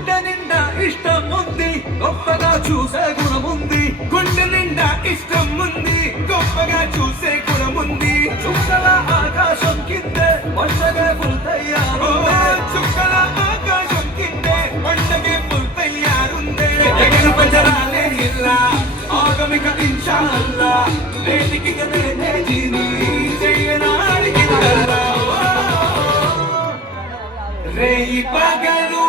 గుండె నిండా ఇష్టం ఉంది గొప్పగా చూసే గుణముంది గుండె నిండా ఇష్టం ఉంది గొప్పగా చూసే గుణముంది చుక్కల ఆకాశం కిందే పండగే పూర్తయ్యారు చుక్కల ఆకాశం కిందే పండగే పూర్తయ్యారుందే ఎగిన పంజరాలే ఇలా ఆగమిక ఇన్షా అల్లా వేదికి గదే జీని చేయనాడికి రేయి పగలు